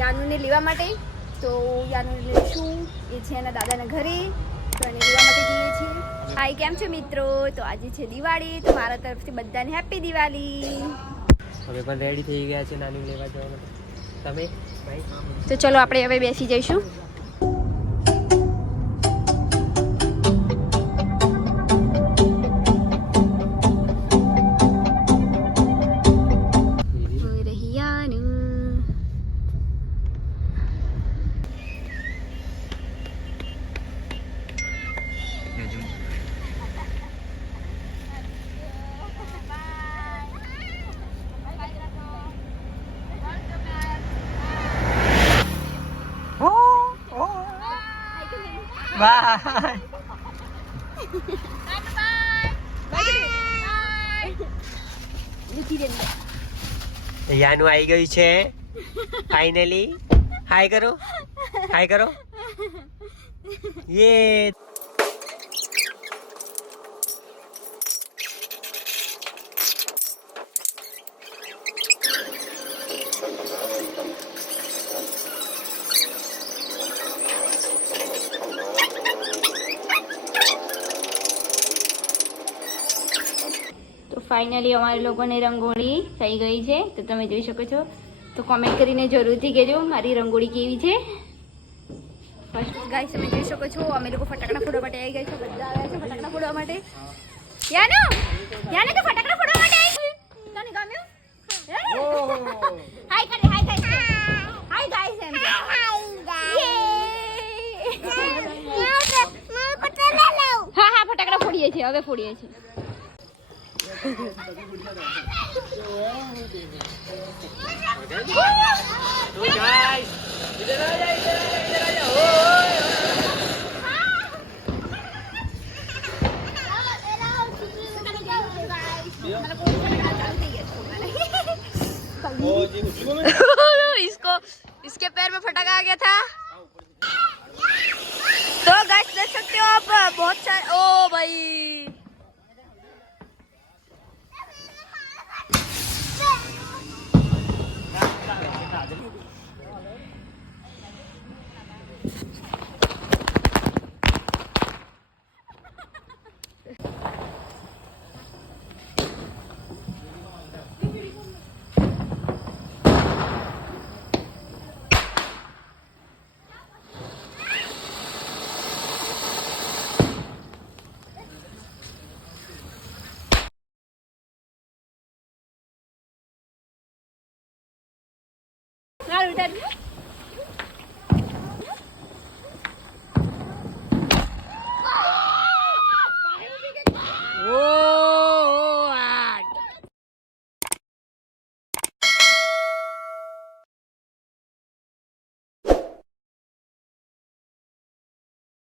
યાનુને લેવા માટે. તો યાનુને લઈશું, એ છે એના દાદાના ઘરે, તો એને લેવા માટે જઈએ છીએ. હાય, કેમ છો મિત્રો? તો આજે છે દિવાળી, તો મારા તરફથી બધાને હેપી દિવાળી. અમે પણ રેડી થઈ ગયા છે નાની લેવા જવા માટે. તમે ભાઈ? તો ચલો આપણે હવે બેસી જઈશું. બાય. યાનું આવી ગયું છે ફાઇનલી. હાય કરો, હાય કરો. યે ફાઇનલી અમારે લોકોને રંગોળી થઈ ગઈ છે, તો તમે જોઈ શકો છો. તો કોમેન્ટ કરીને જરૂરથી કહેજો મારી રંગોળી કેવી છે. ફર્સ્ટ ગાઈસ તમે જોઈ શકો છો, અમે લોકો ફટાકડા ફોડવા માટે આવી ગયા છે. બધા આવ્યા છે ફટાકડા ફોડવા માટે. યાનો યાનો તો ફટાકડા ફોડવા માટે આવી છે. તને ગમ્યું? હાય કરે, હાય ગાઈસ, હાય ગાઈસ એમ કે. હા હા, ફટાકડા ફોડીએ છીએ, હવે ફોડીએ છીએ. तो गाइस इधर आ जा, इधर आ जा, इधर आ जा. इसको इसके पैर में फटाका आ गया था. तो गाइस देख सकते हो आप, बहुत सारे. ओ भाई,